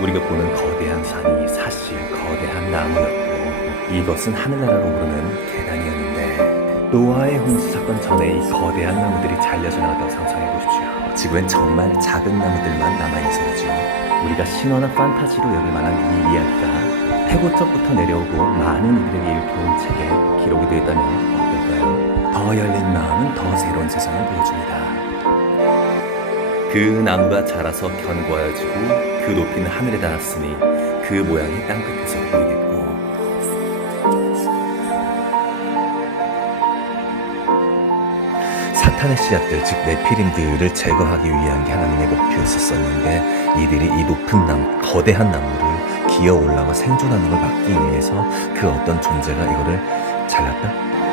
우리가 보는 거대한 산이 사실 거대한 나무였고 이것은 하늘나라로 오르는 계단이었는데 노아의 홍수 사건 전에 이 거대한 나무들이 잘려져 나갔다고 상상해 보십시오. 지구엔 정말 작은 나무들만 남아있어야죠. 우리가 신화나 판타지로 여길 만한 이 이야기가 태고적부터 내려오고 많은 이들에게 읽혀온 책에 기록이 되어 있다면 어떨까요? 더 열린 마음은 더 새로운 세상을 보여줍니다. 그 나무가 자라서 견고하여지고 그 높이는 하늘에 닿았으니 그 모양이 땅 끝에서 보이겠고. 사탄의 씨앗들 즉 네피림들을 제거하기 위한 게 하나님의 목표였었는데 이들이 이 높은 나무 거대한 나무를 기어 올라가 생존하는 걸 막기 위해서 그 어떤 존재가 이거를 잘랐다